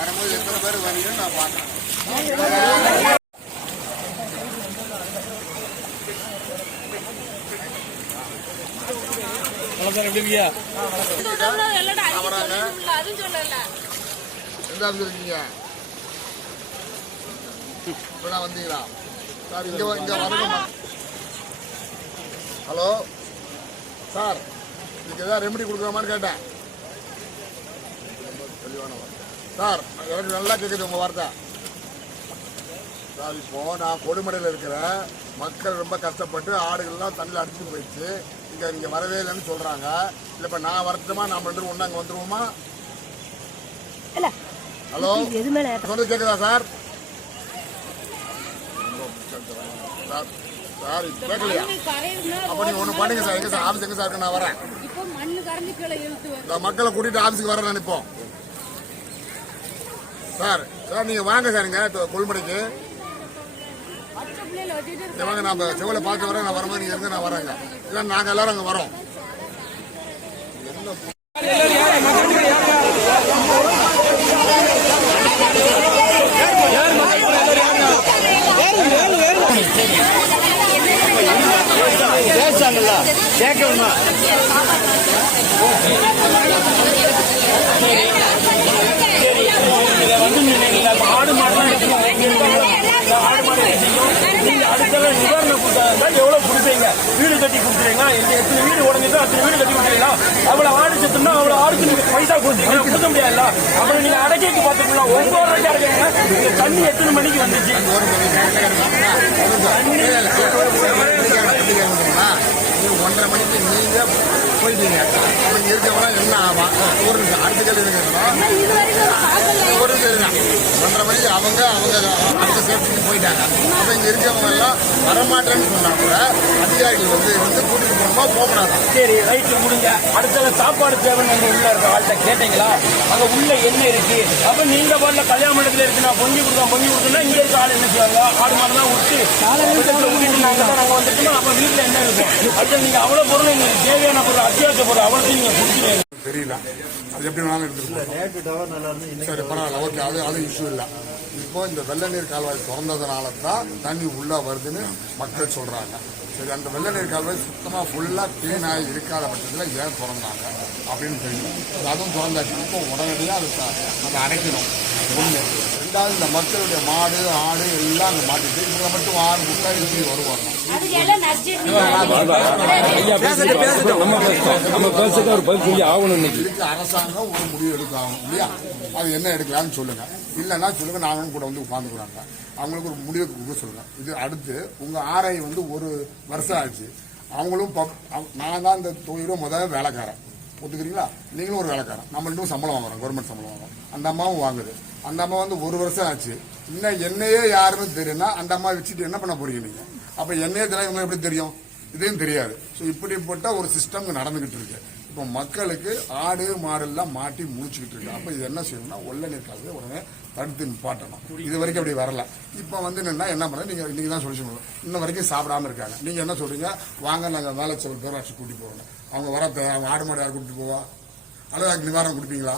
வரும்போது எத்தனை பேர் வரீங்கன்னு நான் பார்க்குறேன். இருக்கீங்க இப்பதான் வந்தீங்களா சார்? இங்க வரணும். ஹலோ சார், இதுக்கு ஏதாவது ரெமெடி கொடுக்கலாமான்னு கேட்டேன். சார் எனக்கு நல்லா கேட்குது உங்கள் வார்த்தை. சார் இப்போ நான் கொடுமடையில் இருக்கிறேன். மக்கள் ரொம்ப கஷ்டப்பட்டு ஆடுகள்லாம் தண்ணியில் அடிச்சுட்டு போயிடுச்சு. இங்கே வரவே இல்லைன்னு சொல்கிறாங்க. இல்லை இப்போ நான் வரட்டுமா? நாம் 2 பேரும் ஒன்றா அங்கே வந்துடுவோமா? ஹலோ சொல்லி கேட்குதா சார்? சார் சார் கேட்கலையா? அப்போ நீங்கள் ஒன்று பண்ணுங்க சார். எங்கே சார் ஆஃபீஸ் எங்கே சார் இருக்கு? நான் வரேன். மக்களை கூட்டிகிட்டு ஆஃபீஸுக்கு வரேன் நினைப்போம் சார். சார் நீங்கள் வாங்க சார் இங்கே கொள்முடைக்கு வாங்க. நான் செவலை பார்க்க வரேன். நான் வரும்போது நீங்கள் இருந்து நான் வரேங்க. இல்லை நாங்கள் எல்லாரும் அங்கே வரோம். கேட்கணுமா? ஆடு மாடு நீங்க அடுத்த நிவாரணம் கொடுத்தா எவ்வளவு கொடுப்பீங்க? வீடு கட்டி கொடுத்துறீங்களா? எத்தனை வீடு உடஞ்சிட்டோ அத்தனை வீடு கட்டி கொடுத்துறீங்களா? அவ்வளவு ஆடு செத்துனா அவ்வளவு ஆடுக்கு நீங்க பைசா கொடுத்தீங்க கொடுக்க முடியாதுல்ல? அப்புறம் நீங்க அடைக்கைக்கு பாத்துக்கலாம். 9 ரூபாய்க்கு அடைக்கீங்க. தண்ணி எத்தனை மணிக்கு வந்துச்சு? 1:30 மணிக்கு நீங்க போயிட்டீங்க. அவங்க இருக்கவங்க என்ன ஆகும்? ஒரு நிமிஷம் அடுத்த கேள்வி கேட்கணும். ஒரு நிமிஷம் 1:30 மணிக்கு அவங்க அடுத்த சேஃப்டிக்கு போயிட்டாங்க. அப்போ இங்கே இருக்கவங்க எல்லாம் வரமாட்டேன்னு சொன்னா கூட அதிகாரிகள் வந்து கூட்டிட்டு போகணுமா போகக்கூடாது? சரி ரைட்டு முடிஞ்ச அடுத்த சாப்பாடு தேவைன்னு அங்கே உள்ள இருக்க ஆள்கிட்ட கேட்டீங்களா? அங்கே உள்ள என்ன இருக்கு? அப்போ நீங்க வரல கல்யாண மண்டபத்தில் இருக்கு நான் பொங்கி கொடுத்தோம்னா இங்கே இருக்க ஆள் என்ன செய்வாங்க? ஆடு மாடெல்லாம் விட்டு ஊட்டிட்டு நாங்கள் வந்துட்டோம். அப்போ வீட்டில் என்ன இருக்கும்? அடுத்த நீங்க அவ்வளவு பொருள் எங்களுக்கு தேவையான பொருள் அத்தியாவசிய பொருள் அவ்வளோத்தையும் நீங்க கொடுத்துருவீங்க. தெரியல அது எப்படி வேணாலும் எடுத்துருக்கோம். சரி பரவாயில்ல, ஓகே. அது இஷ்யூ இல்லை. இப்போ இந்த வெள்ள நீர் கால்வாய் திறந்ததுனால தான் தண்ணி உள்ள வருதுன்னு மக்கள் சொல்றாங்க. சரி, அந்த வெள்ள நீர் கால்வாய் சுத்தமாக ஃபுல்லாக கிளீனாக இருக்காத பட்சத்தில் ஏன் திறந்தாங்க அப்படின்னு தெரியும். அதுவும் திறந்தாச்சு. இப்போ உடனடியாக அதை அடைக்கணும். ஒன்று. 2வது, இந்த மக்களுடைய மாடு ஆடு எல்லாம் அங்கே மாட்டிட்டு இவங்க மட்டும் 6 முட்டை இப்படி வருவாங்க. அரசாங்கம் ஒரு முடிவு எடுக்கணும் இல்லையா? அது என்ன எடுக்கலாம்னு சொல்லுங்க. இல்லைன்னா சொல்லுங்க, நாங்களும் கூட வந்து உட்காந்துக்கிறாங்க. அவங்களுக்கு ஒரு முடிவு கொடுக்க சொல்லுங்க. இது அடுத்து உங்க ஆர்ஐ வந்து 1 வருஷம் ஆச்சு. அவங்களும் நான் தான் இந்த தொழிலும் முதல்ல வேலைக்காரன், ஒத்துக்கிறீங்களா? நீங்களும் ஒரு வேலைக்காரன். நம்ம 2 சம்பளம் வாங்குறோம், கவர்மெண்ட் சம்பளம் வாங்குறோம். அந்த அம்மாவும் வாங்குது. அந்த அம்மா வந்து 1 வருஷம் ஆச்சு. இன்னும் என்னையே யாருன்னு தெரியும்னா அந்த அம்மா வச்சுட்டு என்ன பண்ண போறீங்க நீங்க? அப்ப என்னையே தெரியும் எப்படி தெரியும்? இதையும் தெரியாது. ஸோ இப்படிப்பட்ட ஒரு சிஸ்டம் நடந்துகிட்டு இருக்கு. இப்போ மக்களுக்கு ஆடு மாடெல்லாம் மாட்டி முடிச்சுக்கிட்டு இருக்கு. அப்போ இது என்ன செய்யணும்னா வெள்ள நீர் கால்வாயை உடனே தடுத்து நிப்பாட்டணும். இது வரைக்கும் அப்படி வரல. இப்போ வந்து என்ன பண்ண நீங்க தான் சொல்லி சொல்லணும். இன்ன வரைக்கும் சாப்பிடாம இருக்காங்க. நீங்க என்ன சொல்றீங்க? வாங்க நாங்கள் வேலைச்சல் பேராட்சி கூட்டி போவோம். அவங்க வர அவங்க ஆடு மாடு யார் கூட்டிட்டு போவா? அல்லது நிவாரணம் கொடுப்பீங்களா?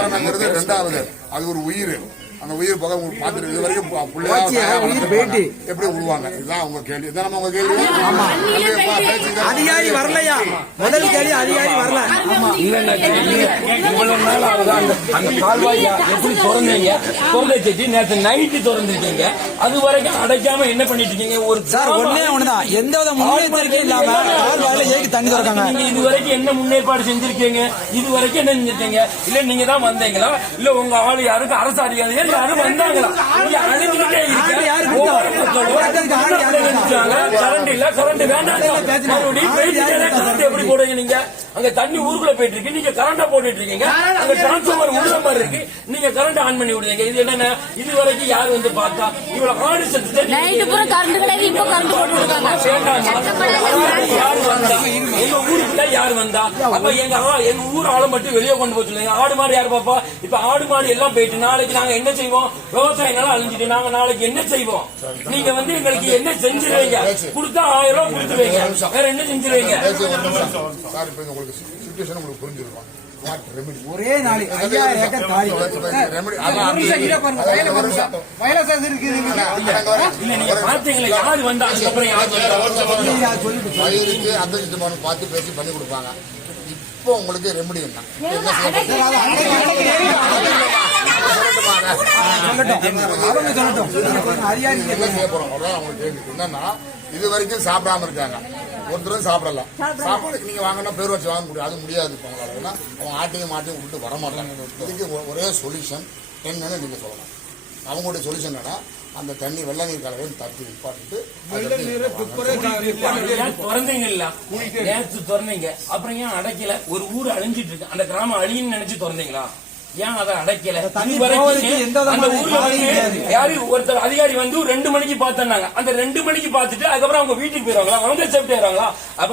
நிவாரணங்கிறது 2வது. அது ஒரு உயிர். அந்த உயிர் போக பார்த்துட்டு இது வரைக்கும் எப்படி விடுவாங்க? இதுதான் உங்க கேள்வி. இதான் உங்க கேள்வி. அதிகாரி வரலையா? முதல் கேள்வி அதிகாரி வரல. இவ்வளவு நாள் அந்த கால்வாய் எப்படி திறந்தீங்க? திறந்து நேற்று நைட்டு திறந்துருக்கீங்க. அது வரைக்கும் அடைக்காம என்ன பண்ணிட்டு இருக்கீங்க? ஒரு சார் ஒண்ணுதான், எந்த வித முன்னேற்பாடு இல்லாம கால்வாயில ஏறி தண்ணி திறக்காங்க. நீங்க இது வரைக்கும் என்ன முன்னேற்பாடு செஞ்சிருக்கீங்க? இது வரைக்கும் என்ன செஞ்சிருக்கீங்க? இல்ல நீங்க தான் வந்தீங்களா? இல்ல உங்க ஆளு யாருக்கு அரசு அதிகாரியா யாரும் வந்தாங்களா? இங்க அழிஞ்சுக்கிட்டே இருக்கு. ஆடு யாரு ஒவ்வொரு கொடுத்தா? மக்களும் ஆட்டுக்கு ஆடு யாரு கொடுத்தா? கரண்ட் இல்ல, கரண்ட் வேண்டாம். மறுபடியும் போயிட்டு கரண்ட் எப்படி போடுங்க நீங்க? அங்க தண்ணி ஊருக்குள்ள போயிட்டு இருக்கு, நீங்க கரண்டா போட்டுட்டு இருக்கீங்க. அங்க டிரான்ஸ்பார்மர் உள்ள மாதிரி இருக்கு, நீங்க கரண்ட் ஆன் பண்ணி விடுவீங்க. இது என்னன்னா இது வரைக்கும் யார் வந்து பார்த்தா? இவ்வளவு ஆடு செத்து நைட்டு பூரா கரண்ட் கிடையாது, இப்ப கரண்ட் போட்டு இருக்காங்க. யாரு வந்தா? எங்க ஊருக்குள்ள யாரு வந்தா? அப்ப எங்க ஊர் ஆளை மட்டும் வெளியே கொண்டு போய் சொல்லுங்க. ஆடு மாடு யாரு பாப்பா? இப்ப ஆடு மாடு எல்லாம் போயிட்டு நாளைக்கு நாங்க என்ன செய்வோம்? விவசாயம் எல்லாம் அழிஞ்சிட்டு நாங்க நாளைக்கு என்ன செய்வோம்? நீங்க வந்து எங்களுக்கு என்ன செஞ்சிருவீங்க? கொடுத்தா 1000 ரூபாய் கொடுத்துருவீங்க, வேற என்ன செஞ்சிருவீங்க? சார் இப்ப உங்களுக்கு சிச்சுவேஷன் உங்களுக்கு புரிஞ்சிருக்கும். ஒரே நாளை 5000 ஏக்கர் காலி. ரெமெடி நீங்க பாத்தீங்களா யாரு வந்தா? அதுக்கப்புறம் யாரு வந்தா? பயிருக்கு அந்த திட்டமான பார்த்து பேசி பண்ணி கொடுப்பாங்க. இப்போ உங்களுக்கு ரெமெடி என்ன என்ன செய்ய போறோம்? அவங்களுக்கு என்னன்னா இது வரைக்கும் சாப்பிடாம இருக்காங்க, ஒருத்தரும் சாப்பிடல. சாப்பாடுக்கு நீங்க வாங்கினா பேர் வச்சு வாங்க முடியும், அது முடியாது. இப்போ அவங்களால அவங்க ஆட்டையும் மாட்டையும் விட்டு வர மாட்டாங்க. இதுக்கு ஒரே சொல்யூஷன் என்னன்னு நீங்க சொல்லலாம். அவங்களுடைய சொல்யூஷன் என்னன்னா அந்த தண்ணி வெள்ள நீர் கலவையும் தட்டி நிப்பாட்டிட்டு திறந்தீங்கல்ல, நேற்று திறந்தீங்க, அப்புறம் ஏன் அடைக்கல? ஒரு ஊர் அழிஞ்சிட்டு இருக்கு, அந்த கிராமம் அழியுன்னு நினைச்சு திறந்தீங்களா? ஏன் அதை அடைக்கல? அந்த ஊர்ல வந்து யாரு ஒருத்தர் அதிகாரி வந்து 2 மணிக்கு பார்த்தேன்னாங்க. அந்த 2 மணிக்கு பார்த்துட்டு அதுக்கப்புறம் அவங்க வீட்டுக்கு போயிருவாங்களா? அவங்க சேஃப்டி ஆயிடுவாங்களா? அப்ப